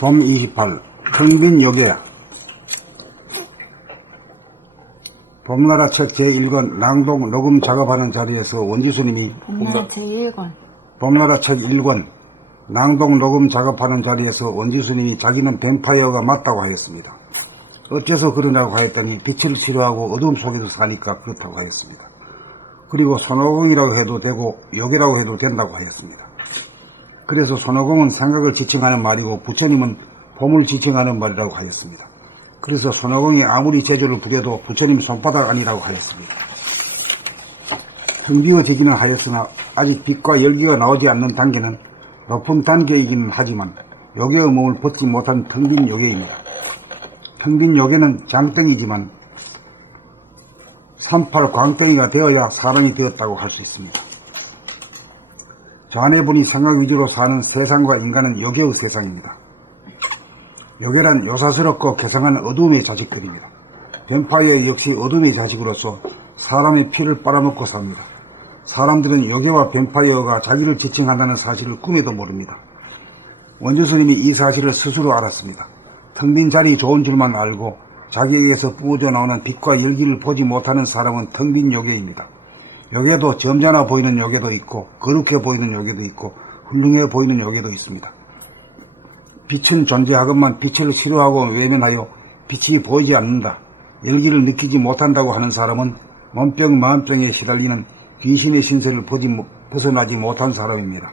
봄 28 텅빈 요괴. 봄나라 책 제1권 낭독 녹음 작업하는 자리에서 원지수님이 봄나라 제1권 봄나라 책 1권 낭독 녹음 작업하는 자리에서 원지수님이 자기는 뱀파이어가 맞다고 하였습니다. 어째서 그러냐고 하였더니 빛을 싫어하고 어둠 속에서 사니까 그렇다고 하였습니다. 그리고 손오공이라고 해도 되고 요괴라고 해도 된다고 하였습니다. 그래서 손오공은 생각을 지칭하는 말이고 부처님은 봄을 지칭하는 말이라고 하였습니다. 그래서 손오공이 아무리 재주를 부려도 부처님 손바닥 아니라고 하였습니다. 텅비어지기는 하였으나 아직 빛과 열기가 나오지 않는 단계는 높은 단계이기는 하지만 요괴의 몸을 벗지 못한 텅빈 요괴입니다. 텅빈 요괴는 장땡이지만 38 광땡이가 되어야 사람이 되었다고 할 수 있습니다. 자네분이 생각 위주로 사는 세상과 인간은 요괴의 세상입니다. 요괴란 요사스럽고 괴상한 어둠의 자식들입니다. 뱀파이어 역시 어둠의 자식으로서 사람의 피를 빨아먹고 삽니다. 사람들은 요괴와 뱀파이어가 자기를 지칭한다는 사실을 꿈에도 모릅니다. 원주스님이 이 사실을 스스로 알았습니다. 텅 빈 자리 좋은 줄만 알고 자기에게서 뿜어져 나오는 빛과 열기를 보지 못하는 사람은 텅 빈 요괴입니다. 요괴도 점잖아 보이는 요괴도 있고 거룩해 보이는 요괴도 있고 훌륭해 보이는 요괴도 있습니다. 빛은 존재하건만 빛을 싫어하고 외면하여 빛이 보이지 않는다, 열기를 느끼지 못한다고 하는 사람은 몸병 마음병에 시달리는 귀신의 신세를 벗어나지 못한 사람입니다.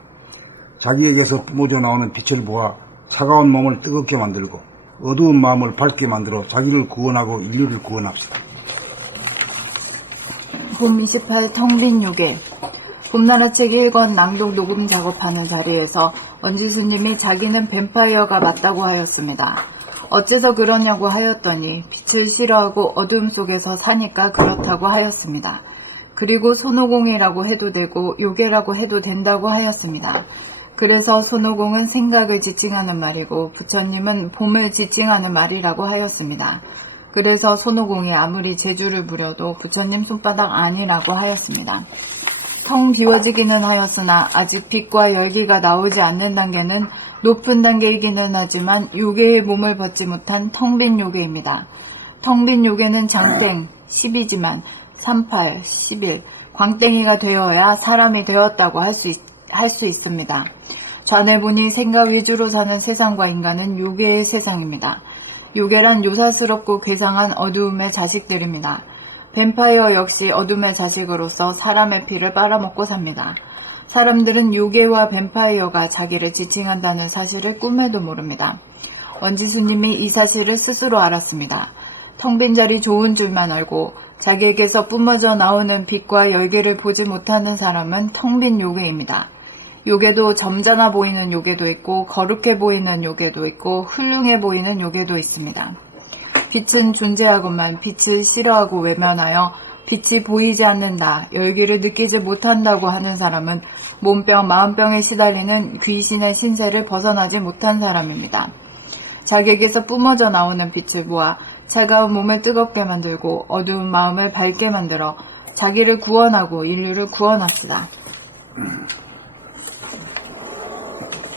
자기에게서 뿜어져 나오는 빛을 보아 차가운 몸을 뜨겁게 만들고 어두운 마음을 밝게 만들어 자기를 구원하고 인류를 구원합시다. 봄 28 텅빈 요괴. 봄나라 책 1권 낭독 녹음 작업하는 자리에서 원지수님이 자기는 뱀파이어가 맞다고 하였습니다. 어째서 그러냐고 하였더니 빛을 싫어하고 어둠 속에서 사니까 그렇다고 하였습니다. 그리고 손오공이라고 해도 되고 요괴라고 해도 된다고 하였습니다. 그래서 손오공은 생각을 지칭하는 말이고 부처님은 봄을 지칭하는 말이라고 하였습니다. 그래서 손오공이 아무리 재주를 부려도 부처님 손바닥 아니라고 하였습니다. 텅 비워지기는 하였으나 아직 빛과 열기가 나오지 않는 단계는 높은 단계이기는 하지만 요괴의 몸을 벗지 못한 텅 빈 요괴입니다. 텅 빈 요괴는 장땡 10이지만 38, 11, 광땡이가 되어야 사람이 되었다고 할 수 있습니다. 좌뇌분이 생각 위주로 사는 세상과 인간은 요괴의 세상입니다. 요괴란 요사스럽고 괴상한 어두움의 자식들입니다. 뱀파이어 역시 어둠의 자식으로서 사람의 피를 빨아먹고 삽니다. 사람들은 요괴와 뱀파이어가 자기를 지칭한다는 사실을 꿈에도 모릅니다. 원지수님이 이 사실을 스스로 알았습니다. 텅 빈 자리 좋은 줄만 알고 자기에게서 뿜어져 나오는 빛과 열기를 보지 못하는 사람은 텅 빈 요괴입니다. 요괴도 점잖아 보이는 요괴도 있고 거룩해 보이는 요괴도 있고 훌륭해 보이는 요괴도 있습니다. 빛은 존재하고만 빛을 싫어하고 외면하여 빛이 보이지 않는다, 열기를 느끼지 못한다고 하는 사람은 몸병, 마음병에 시달리는 귀신의 신세를 벗어나지 못한 사람입니다. 자기에게서 뿜어져 나오는 빛을 모아 차가운 몸을 뜨겁게 만들고 어두운 마음을 밝게 만들어 자기를 구원하고 인류를 구원합시다.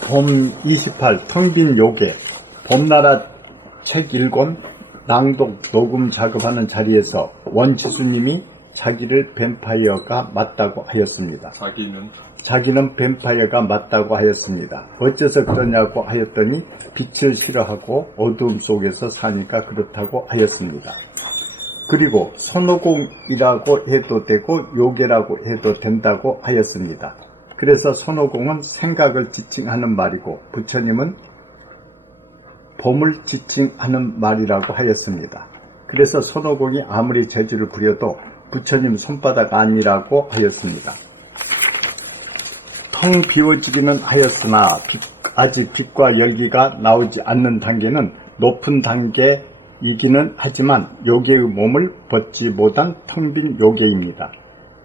봄 28 텅빈 요괴. 봄나라 책 1권 낭독 녹음 작업하는 자리에서 원지수님이 자기를 뱀파이어가 맞다고 하였습니다. 자기는 뱀파이어가 맞다고 하였습니다. 어째서 그러냐고 하였더니 빛을 싫어하고 어두움 속에서 사니까 그렇다고 하였습니다. 그리고 손오공이라고 해도 되고 요괴라고 해도 된다고 하였습니다. 그래서 손오공은 생각을 지칭하는 말이고 부처님은 봄을 지칭하는 말이라고 하였습니다. 그래서 손오공이 아무리 재주를 부려도 부처님 손바닥 아니라고 하였습니다. 텅 비워지기는 하였으나 아직 빛과 열기가 나오지 않는 단계는 높은 단계이기는 하지만 요괴의 몸을 벗지 못한 텅 빈 요괴입니다.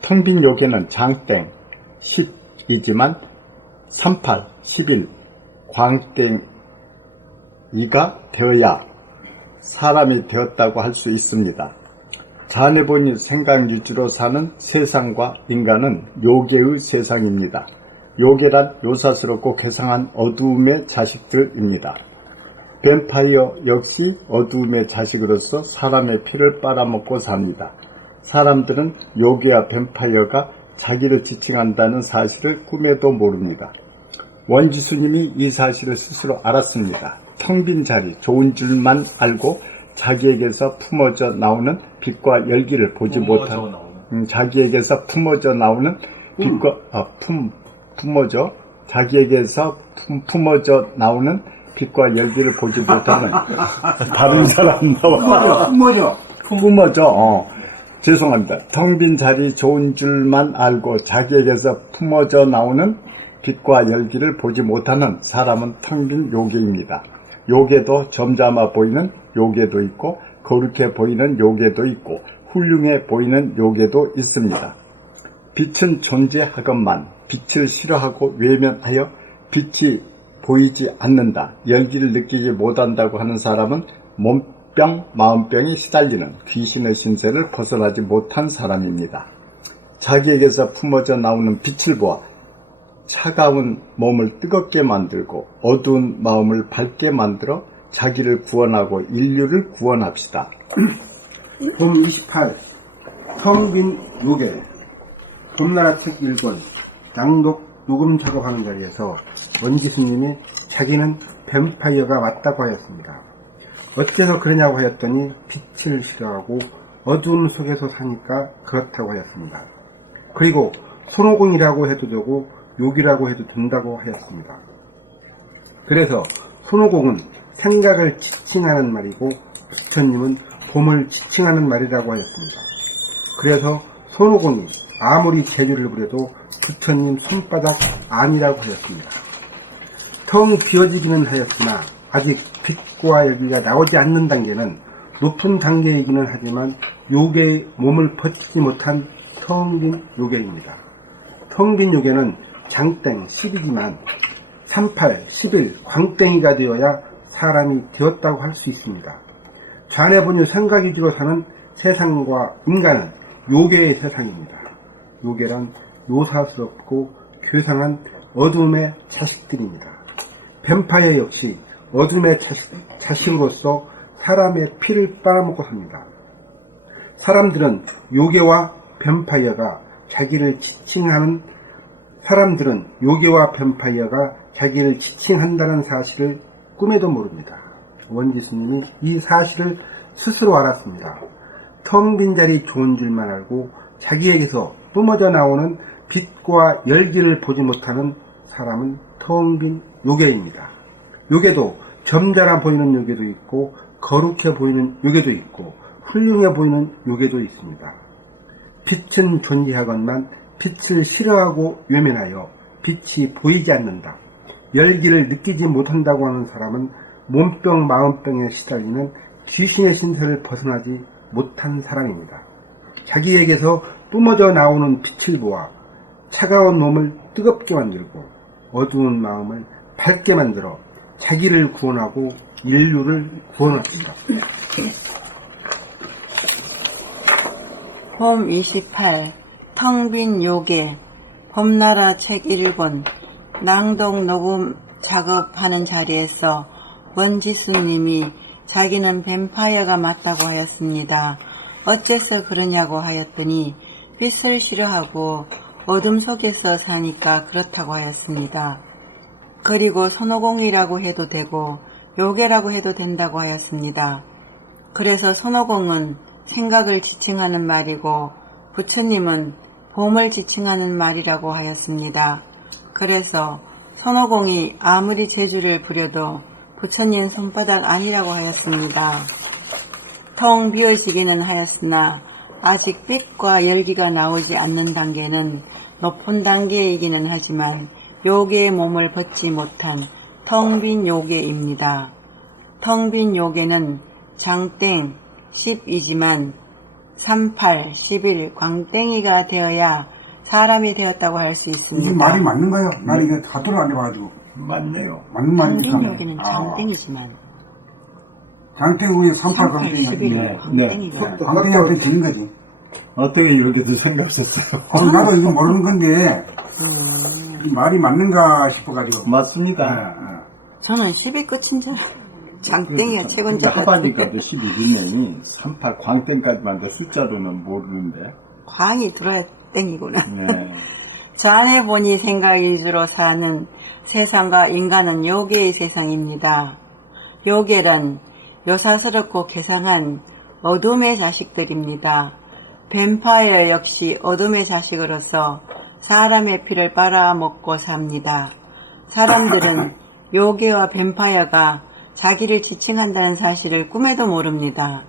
텅 빈 요괴는 장땡 10이지만 38, 11, 광땡 이가 되어야 사람이 되었다고 할 수 있습니다. 자네분이 생각 위주로 사는 세상과 인간은 요괴의 세상입니다. 요괴란 요사스럽고 괴상한 어두움의 자식들입니다. 뱀파이어 역시 어두움의 자식으로서 사람의 피를 빨아먹고 삽니다. 사람들은 요괴와 뱀파이어가 자기를 지칭한다는 사실을 꿈에도 모릅니다. 원지수님이 이 사실을 스스로 알았습니다. 텅 빈 자리, 좋은 줄만 알고 자기에게서 품어져 나오는 빛과 열기를 보지 못한 자기에게서 품어져 나오는 빛과 자기에게서 품어져 나오는 빛과 열기를 보지 못하는 다른 사람 나와 품어져 죄송합니다. 텅 빈 자리 좋은 줄만 알고 자기에게서 품어져 나오는 빛과 열기를 보지 못하는 사람은 텅 빈 요괴입니다. 요괴도 점잖아 보이는 요괴도 있고 거룩해 보이는 요괴도 있고 훌륭해 보이는 요괴도 있습니다. 빛은 존재하건만 빛을 싫어하고 외면하여 빛이 보이지 않는다, 열기를 느끼지 못한다고 하는 사람은 몸병, 마음병에 시달리는 귀신의 신세를 벗어나지 못한 사람입니다. 자기에게서 품어져 나오는 빛을 보아 차가운 몸을 뜨겁게 만들고 어두운 마음을 밝게 만들어 자기를 구원하고 인류를 구원합시다. 봄 28, 텅 빈 요괴, 봄나라 책 1권, 낭독 녹음 작업하는 자리에서 원지수님이 자기는 뱀파이어가 맞다고 하였습니다. 어째서 그러냐고 하였더니 빛을 싫어하고 어두움 속에서 사니까 그렇다고 하였습니다. 그리고 손오공이라고 해도 되고 욕이라고 해도 된다고 하였습니다. 그래서 손오공은 생각을 지칭하는 말이고 부처님은 봄을 지칭하는 말이라고 하였습니다. 그래서 손오공이 아무리 재주를 부려도 부처님 손바닥 아니라고 하였습니다. 텅 비어지기는 하였으나 아직 빛과 열기가 나오지 않는 단계는 높은 단계이기는 하지만 요괴의 몸을 버티지 못한 텅 빈 요괴입니다. 텅 빈 요괴는 장땡 10이지만 38, 11 광땡이가 되어야 사람이 되었다고 할 수 있습니다. 좌뇌본유 생각 위주로 사는 세상과 인간은 요괴의 세상입니다. 요괴란 요사스럽고 교상한 어둠의 자식들입니다. 뱀파이어 역시 어둠의 자식으로서 사람의 피를 빨아먹고 삽니다. 사람들은 요괴와 뱀파이어가 자기를 지칭한다는 사실을 꿈에도 모릅니다. 원지수님이 이 사실을 스스로 알았습니다. 텅 빈 자리 좋은 줄만 알고 자기에게서 뿜어져 나오는 빛과 열기를 보지 못하는 사람은 텅 빈 요괴입니다. 요괴도 점잖아 보이는 요괴도 있고 거룩해 보이는 요괴도 있고 훌륭해 보이는 요괴도 있습니다. 빛은 존재하건만 빛을 싫어하고 외면하여 빛이 보이지 않는다, 열기를 느끼지 못한다고 하는 사람은 몸병 마음병에 시달리는 귀신의 신세를 벗어나지 못한 사람입니다. 자기에게서 뿜어져 나오는 빛을 보아 차가운 몸을 뜨겁게 만들고 어두운 마음을 밝게 만들어 자기를 구원하고 인류를 구원합니다. 봄 28, 텅 빈 요괴, 봄나라 책 1권, 낭독 녹음 작업하는 자리에서 원지수님이 자기는 뱀파이어가 맞다고 하였습니다. 어째서 그러냐고 하였더니 빛을 싫어하고 어둠 속에서 사니까 그렇다고 하였습니다. 그리고 손오공이라고 해도 되고 요괴라고 해도 된다고 하였습니다. 그래서 손오공은 생각을 지칭하는 말이고 부처님은 봄을 지칭하는 말이라고 하였습니다. 그래서 손오공이 아무리 재주를 부려도 부처님 손바닥 아니라고 하였습니다. 텅 비어지기는 하였으나 아직 빛과 열기가 나오지 않는 단계는 높은 단계이기는 하지만 요괴의 몸을 벗지 못한 텅 빈 요괴입니다. 텅 빈 요괴는 장땡 10이지만 38, 11 광땡이가 되어야 사람이 되었다고 할 수 있습니다. 이게 말이 맞는가요? 난 이게 가토를 안 해봐가지고. 맞네요. 맞는 텅 빈 말입니까? 요괴는 장땡이지만 장땡 후에 38 38, 광땡이 11 광땡이가 광땡이한테 지는 거지. 어떻게 이렇게도 생각하셨어요? 나도 이거 모르는 건데 이 말이 맞는가 싶어가지고. 맞습니다. 예, 예. 저는 10이 끝인 줄 알았어요. 장땡이가 최고인지 하반기까지 11인년이 38 광땡까지만 돼 숫자로는 모르는데. 광이 들어야 땡이구나. 네. 저 안에 보니 생각 위주로 사는 세상과 인간은 요괴의 세상입니다. 요괴란 요사스럽고 괴상한 어둠의 자식들입니다. 뱀파이어 역시 어둠의 자식으로서 사람의 피를 빨아먹고 삽니다. 사람들은 요괴와 뱀파이어가 자기를 지칭한다는 사실을 꿈에도 모릅니다.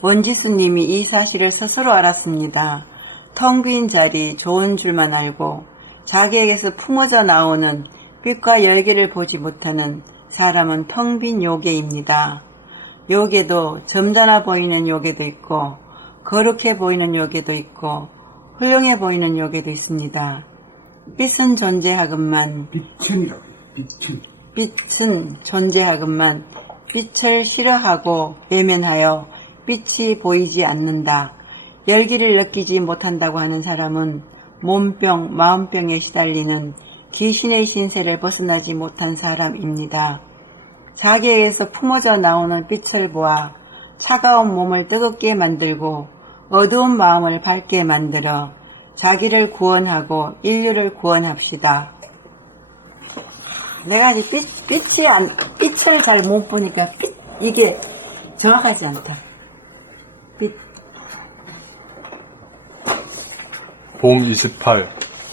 원지수님이 이 사실을 스스로 알았습니다. 텅 빈 자리 좋은 줄만 알고 자기에게서 품어져 나오는 빛과 열기를 보지 못하는 사람은 텅 빈 요괴입니다. 요괴도 점잖아 보이는 요괴도 있고 거룩해 보이는 요괴도 있고 훌륭해 보이는 요괴도 있습니다. 빛은 존재하건만 빛천이라고 해요. 빛천. 빛은 존재하건만 빛을 싫어하고 외면하여 빛이 보이지 않는다. 열기를 느끼지 못한다고 하는 사람은 몸병, 마음병에 시달리는 귀신의 신세를 벗어나지 못한 사람입니다. 자기에게서 품어져 나오는 빛을 보아 차가운 몸을 뜨겁게 만들고 어두운 마음을 밝게 만들어 자기를 구원하고 인류를 구원합시다. 내가 아직 빛을 잘 못 보니까 이게 정확하지 않다. 빛. 봄 28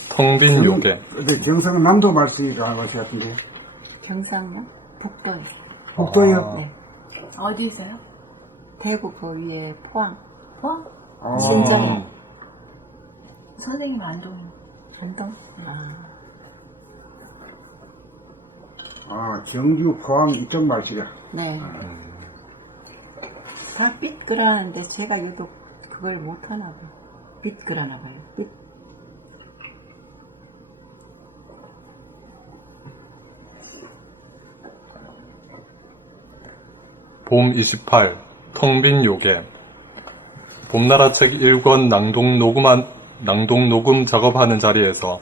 텅빈 요괴. 근데 경상은 남도 말씀이가 말씀 같은데요. 경상도? 북도요. 북도요? 네. 어디 있어요? 대구 그 위에 포항. 포항? 아. 진짜요? 선생님 안동이요. 안동? 경주, 포항 이쪽 말씀이야. 네. 다 빛 그라는데 제가 유독 그걸 못하나 봐요. 빛 그라나 봐요. 빛. 봄 28 텅빈 요괴. 봄나라 책 1권 낭독 녹음 작업하는 자리에서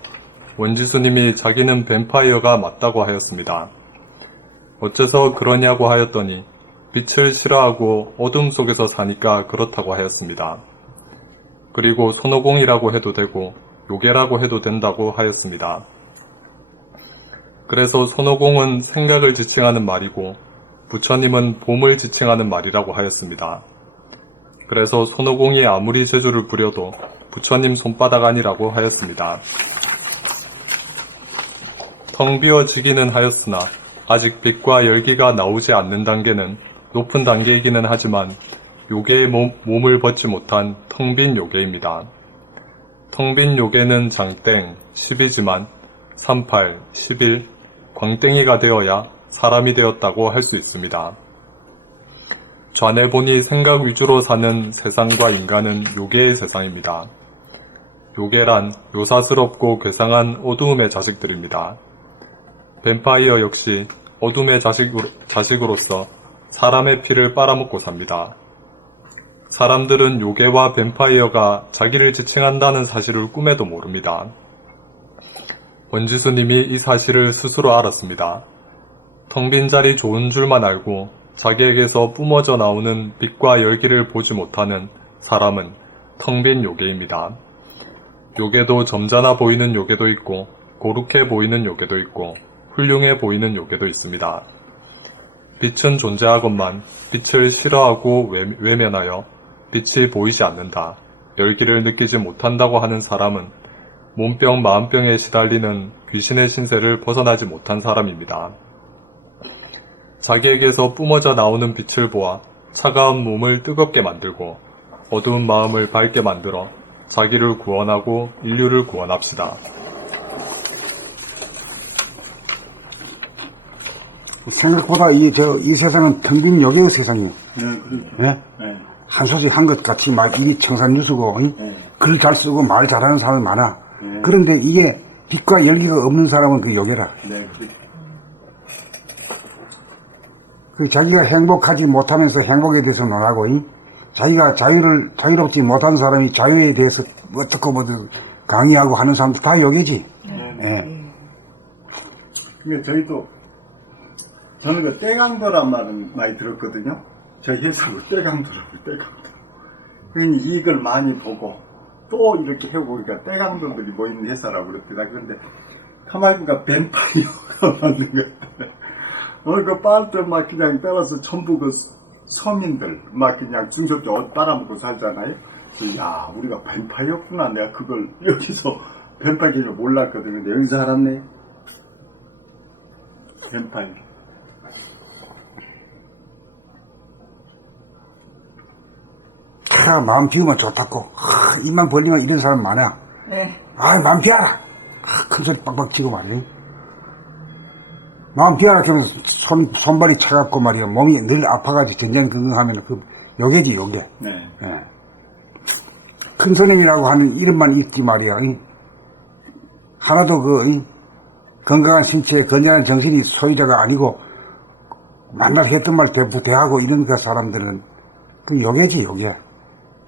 원지수님이 자기는 뱀파이어가 맞다고 하였습니다. 어째서 그러냐고 하였더니 빛을 싫어하고 어둠 속에서 사니까 그렇다고 하였습니다. 그리고 손오공이라고 해도 되고 요괴라고 해도 된다고 하였습니다. 그래서 손오공은 생각을 지칭하는 말이고 부처님은 봄을 지칭하는 말이라고 하였습니다. 그래서 손오공이 아무리 재주를 부려도 부처님 손바닥 아니라고 하였습니다. 텅 비어지기는 하였으나 아직 빛과 열기가 나오지 않는 단계는 높은 단계이기는 하지만 요괴의 몸을 벗지 못한 텅 빈 요괴입니다. 텅 빈 요괴는 장땡 10이지만 38, 11, 광땡이가 되어야 사람이 되었다고 할 수 있습니다. 좌뇌 보니 생각 위주로 사는 세상과 인간은 요괴의 세상입니다. 요괴란 요사스럽고 괴상한 어두움의 자식들입니다. 뱀파이어 역시 어둠의 자식으로서 사람의 피를 빨아먹고 삽니다. 사람들은 요괴와 뱀파이어가 자기를 지칭한다는 사실을 꿈에도 모릅니다. 원지수님이 이 사실을 스스로 알았습니다. 텅 빈 자리 좋은 줄만 알고 자기에게서 뿜어져 나오는 빛과 열기를 보지 못하는 사람은 텅 빈 요괴입니다. 요괴도 점잖아 보이는 요괴도 있고 고룩해 보이는 요괴도 있고 훌륭해 보이는 요괴도 있습니다. 빛은 존재하건만 빛을 싫어하고 외면하여 빛이 보이지 않는다. 열기를 느끼지 못한다고 하는 사람은 몸병 마음병에 시달리는 귀신의 신세를 벗어나지 못한 사람입니다. 자기에게서 뿜어져 나오는 빛을 보아 차가운 몸을 뜨겁게 만들고 어두운 마음을 밝게 만들어 자기를 구원하고 인류를 구원합시다. 생각보다 이 세상은 텅 빈 요괴의 세상이에요. 네, 그렇죠. 예? 네. 한 소식 한 것 같이 막 입이 청산유수고, 네. 글 잘 쓰고 말 잘하는 사람이 많아. 네. 그런데 이게 빛과 열기가 없는 사람은 그 요괴라. 네, 그렇죠. 그 자기가 행복하지 못하면서 행복에 대해서 논하고, 자기가 자유롭지 못한 사람이 자유에 대해서 어떻고 뭐든 강의하고 하는 사람들 다 요괴지. 네. 예. 그러니까 저희도 저는 그 떼강도란 말은 많이 들었거든요. 저희 회사로 떼강도라고, 떼강도. 그러니 이걸 많이 보고 또 이렇게 해보니까 떼강도들이 모이는 회사라고 그랬더라. 그런데 가만히 보니까 뱀파이어가 만든 것 같아. 그 빨대 막 그냥 따라서 전부 그 서민들 막 그냥 중소때 옷 빨아먹고 살잖아요. 그래서 야, 우리가 뱀파이어구나. 내가 그걸 여기서 뱀파이어 개념 몰랐거든. 근데 여기서 알았네. 뱀파이어. 마음 비우면 좋다고. 입만 벌리면 이런 사람 많아. 네. 마음 비워라. 큰 소리 빡빡 치고 말이야. 마음 비워라 하면 손발이 차갑고 말이야. 몸이 늘 아파가지고 전전긍긍하면 그 요괴지, 요괴. 네. 예. 큰 스님이라고 하는 이름만 있지 말이야. 하나도 건강한 신체, 건강한 정신이 소유자가 아니고 만날 했던 말 대하고 이런 그 사람들은 그 요괴지, 요괴.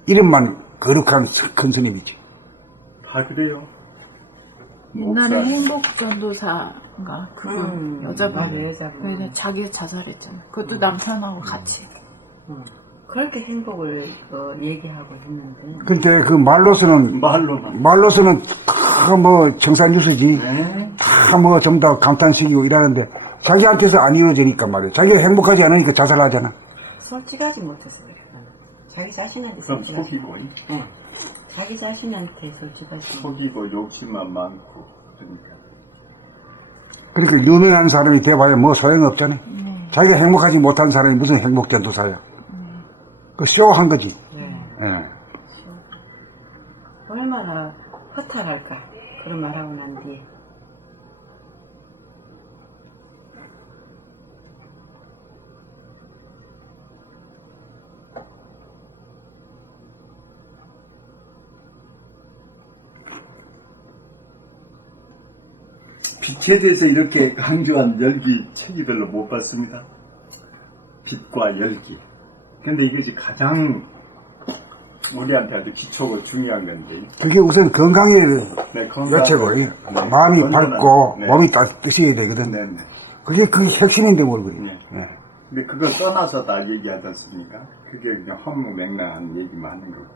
이름만 거룩한 큰 스님이지. 다 그래요. 옛날에 목사. 행복전도사인가 그분 여자분 맞아, 여자분. 그래서 자기가 자살했잖아. 그것도 남편하고 같이. 그렇게 행복을 얘기하고 있는데. 근데 그 말로서는 뭐 청산유수지. 네. 다 뭐 전부 다 감탄식이고 이러는데 자기한테서 안 이루어지니까 말이야. 자기가 행복하지 않으니까 자살하잖아. 솔직하지 못해서 그래. 자기 자신한테 그럼 솔직하지. 속이고, 응. 자기 자신한테 솔직하지. 속이고 욕심만 많고, 그러니까. 그러니까 유명한 사람이 돼봐야 뭐 소용없잖아. 자기가 행복하지 못한 사람이 무슨 행복전도사야. 그 쇼한 거지. 예. 얼마나 허탈할까. 그런 말하고 난 뒤에. 빛에 대해서 이렇게 강조한 열기 책이 별로 못 봤습니다. 빛과 열기. 근데 이것이 가장 우리한테 아주 기초고 중요한 건데. 그게 우선 건강의 네, 건강. 요체고, 네, 마음이 건전한, 밝고 네. 몸이 따뜻해야 되거든. 네, 네. 그게 핵심인데 뭘 그래. 네. 네. 근데 그걸 떠나서 다 얘기하지 않습니까? 그게 그냥 허무맹랑한 얘기만 하는 거고.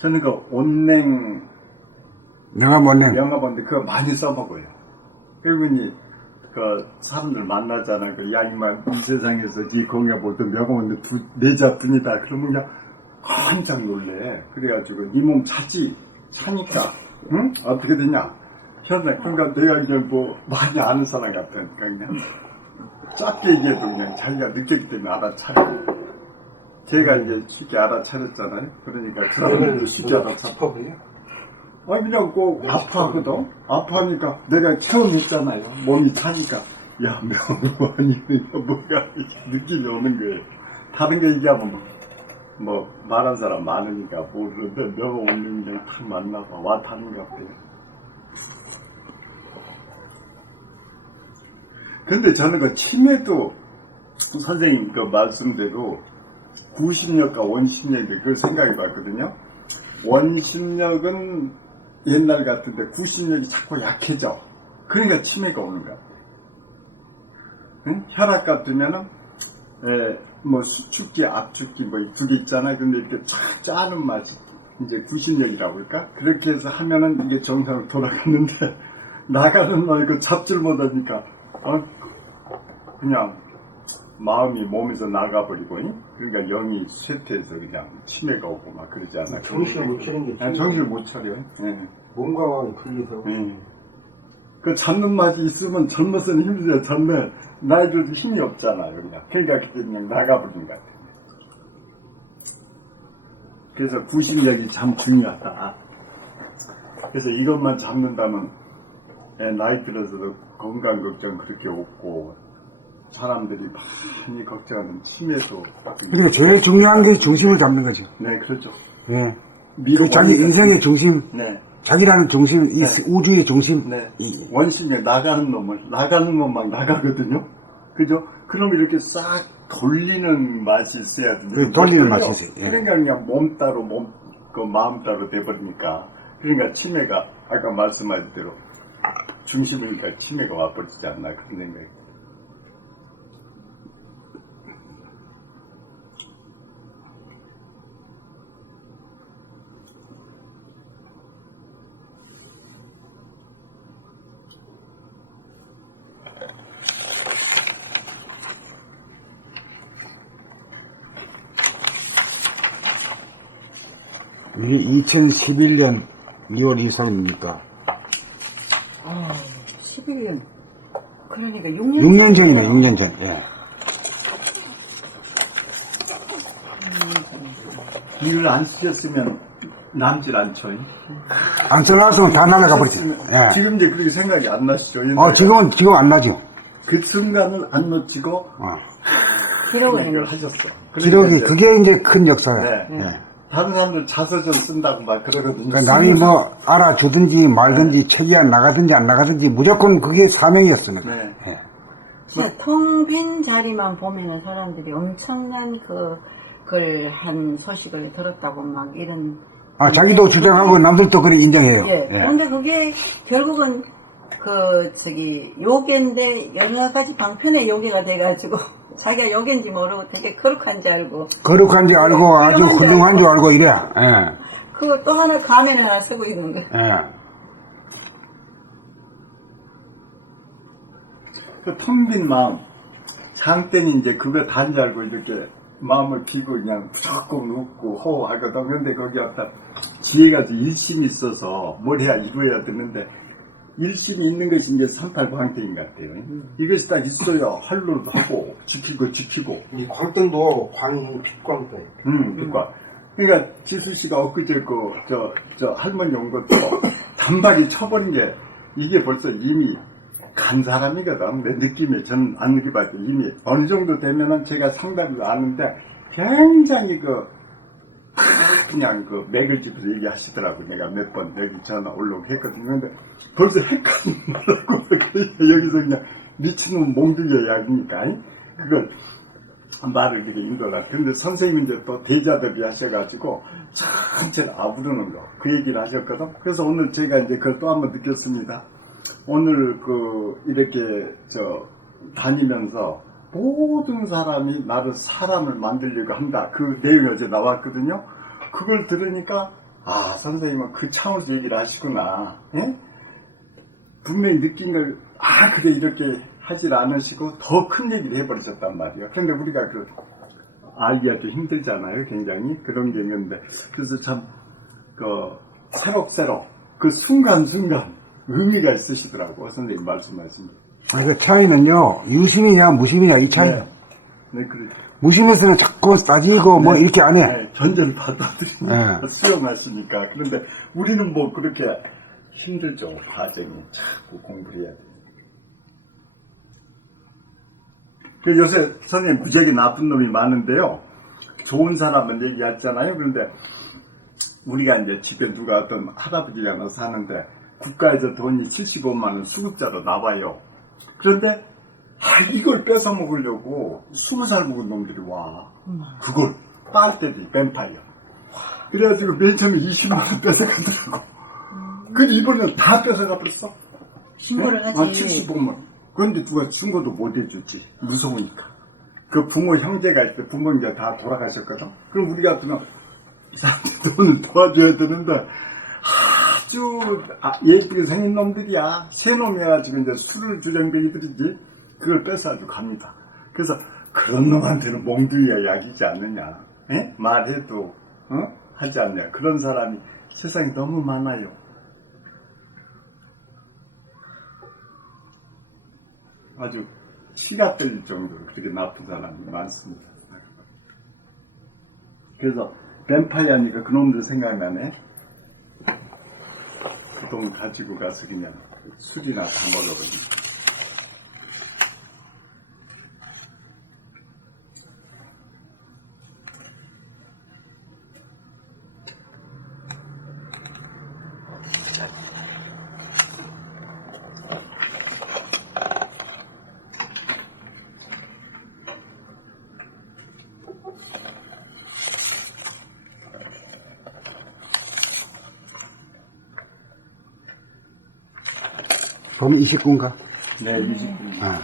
저는 그 온냉 명함원냉. 영화 보는데 그거 많이 써먹어요. 그분이 그 사람들 만나잖아요. 그 야 임마 이 세상에서 네 공약 볼때 명함원데 내 작품이다. 그러면 그냥 깜짝 놀래. 그래가지고 네 몸 차지 차니까 응? 어떻게 되냐? 현대 그러니까 내가 그냥 뭐 많이 아는 사람 같으니까 그냥 짧게 얘기해도 그냥 자기가 느꼈기 때문에 알아차리고 제가 이제 쉽게 알아차렸잖아요. 그러니까 그 사람들도 쉽게 알아차리고 아니 그냥 꼭 아파하거든. 아파하니까 내가 체험했잖아요. 몸이 차니까 야 명함이 뭐야 이렇게 느낌이 오는 거예요. 다른 거 얘기하면 뭐 말한 사람 많으니까 모르는데 명함 오는 게 딱 맞나봐. 와 타는 것 같아요. 근데 저는 그 치매도 선생님 그 말씀대로 구심력과 원심력인데 그걸 생각해 봤거든요. 원심력은 옛날 같은데 구심력이 자꾸 약해져. 그러니까 치매가 오는 거야. 응? 혈압 같으면은 뭐 수축기, 압축기 뭐 두 개 있잖아요. 근데 이렇게 쫙 짜는 맛이 이제 구심력이라고 할까? 그렇게 해서 하면은 이게 정상으로 돌아가는데 나가는 말 그 잡질 못하니까 그냥 마음이 몸에서 나가버리고 그러니까 영이 쇠퇴해서 그냥 치매가 오고 막 그러지 않아. 정신을 못 차리는 게 정신을 못 차려. 예. 몸과 마음이 분리해서 그 잡는 맛이 있으면 젊어서는 힘들어요. 젊네 나이 들어도 힘이 없잖아요. 그러니까 그때 그냥 나가버린 것 같아요. 그래서 구심력이 참 중요하다. 그래서 이것만 잡는다면 나이 들어서도 건강 걱정 그렇게 없고 사람들이 많이 걱정하는 치매도. 그러니까 제일 중요한 게 중심을 잡는 거죠. 네, 그렇죠. 예. 그 자기 인생의 중심, 네. 자기라는 중심, 이 우주의 중심. 네. 원심력 나가는 놈만 나가거든요. 그죠? 그럼 이렇게 싹 돌리는 맛이 있어야 돼요. 돌리는 맛이 있어요. 예. 그러니까 그냥 몸 따로 그 마음 따로 돼버리니까 그러니까 치매가 아까 말씀하신 대로 중심이니까 치매가 와버리지 않나 그런 생각이. 이게 2011년 2월 23일입니까? 11년. 그러니까 6년. 6년 전이네, 6년 전. 예. 이걸 안 쓰셨으면 남질 않죠. 안 써놨으면 다 날아가 버리지. 예. 지금 이제 그렇게 생각이 안 나시죠. 옛날에. 지금 안 나죠. 그 순간을 안 놓치고 기록을 이걸 해놓으셨어요. 하셨어. 기록이, 이제 그게 이제 큰 역사야. 네. 예. 다른 사람들 자서전 쓴다고 막 그러거든요. 그러니까 남이 뭐 알아주든지 말든지 책이 안 나가든지 안 나가든지 무조건 그게 사명이었어요. 네. 예. 진짜 텅 빈 자리만 보면은 사람들이 엄청난 그걸 한 소식을 들었다고 막 이런. 자기도 주장하고 남들도 그렇게 인정해요. 예. 예. 그런데 그게 결국은 요괴인데 여러 가지 방편의 요괴가 돼가지고 자기가 요괴인지 모르고 되게 거룩한 줄 알고. 거룩한 줄 알고 아주 훌륭한 줄 알고 이래. 예. 그거 또 하나 가면을 하나 쓰고 있는 거예요. 예. 그 텅 빈 마음. 장 때는 이제 그거 단 줄 알고 이렇게 마음을 비고 그냥 무조건 웃고 호하거든. 근데 거기 어떤 지혜가 일심이 있어서 뭘 해야 이루어야 되는데 일심이 있는 것이 이제 38광대인 것 같아요. 이것이 딱 있어야 할로도 하고 지키고 이 광灯도 광이 빛광灯. 빛과. 그러니까 지수 씨가 엊그제 저 할머니 온 것도 단박에 쳐버린 게 이게 벌써 이미 간 사람이거든. 내 느낌에 저는 안 느껴봐도 이미 어느 정도 되면은 제가 상담을 아는데 굉장히 그냥 맥을 짚어서 얘기하시더라고. 내가 몇 번 여기 전화 올라오고 했거든요. 근데 벌써 헷갈리더라고. 여기서 그냥 미친놈 몽둥이의 약이니까 그걸 말을 이렇게 인도를 하고. 근데 선생님이 이제 또 대자대비 하셔가지고 천천히 아부르는 거 그 얘기를 하셨거든. 그래서 오늘 제가 이제 그걸 또 한번 느꼈습니다. 오늘 이렇게 다니면서 모든 사람이 나를 사람을 만들려고 한다. 그 내용이 어제 나왔거든요. 그걸 들으니까 선생님은 그 차원에서 얘기를 하시구나. 예? 분명히 느낀 걸 그래 이렇게 하질 않으시고 더 큰 얘기를 해버리셨단 말이에요. 그런데 우리가 알기가 좀 힘들잖아요. 굉장히 그런 게 있는데 그래서 참 새록새록 그 순간순간 의미가 있으시더라고. 선생님 말씀하신 게. 그 차이는요, 유심이냐 무심이냐 이 차이. 네, 그래. 무심해서는 자꾸 따지고 뭐 이렇게 안 해. 네, 전제를 받아들이고 수용하시니까. 그런데 우리는 뭐 그렇게 힘들죠. 과정이 자꾸 공부를 해야 돼. 요새 선생님 무지하게 나쁜 놈이 많은데요. 좋은 사람은 얘기하잖아요. 그런데 우리가 이제 집에 누가 어떤 할아버지가 하나 사는데 국가에서 돈이 75만 원 수급자로 나와요. 그런데 이걸 뺏어 먹으려고 20살 먹은 놈들이 와. 그걸 빨대들이 뱀파이어. 그래가지고 맨 처음에 20만 원 뺏어가더라고. 근데 이번에는 다 뺏어가 버렸어. 신고를 하지. 75만 원. 그런데 누가 신고도 못 해주지. 무서우니까. 그 부모 형제가 있대. 부모 이제 다 돌아가셨거든. 그럼 우리 같으면 돈을 도와줘야 되는데 아주 예쁘게 생긴 놈들이야. 새 놈이어가지고 이제 술을 주정뱅이들이지. 그걸 뺏어가지고 갑니다. 그래서 그런 놈한테는 몽둥이가 약이지 않느냐. 에? 말해도 하지 않냐. 그런 사람이 세상에 너무 많아요. 아주 치가 떨릴 정도로 그렇게 나쁜 사람이 많습니다. 그래서 뱀파이어니까 그놈들 생각나네. 그 돈 가지고 가서 그냥 술이나 다 먹어버립니다. 봄 29인가? 네, 29일. 아.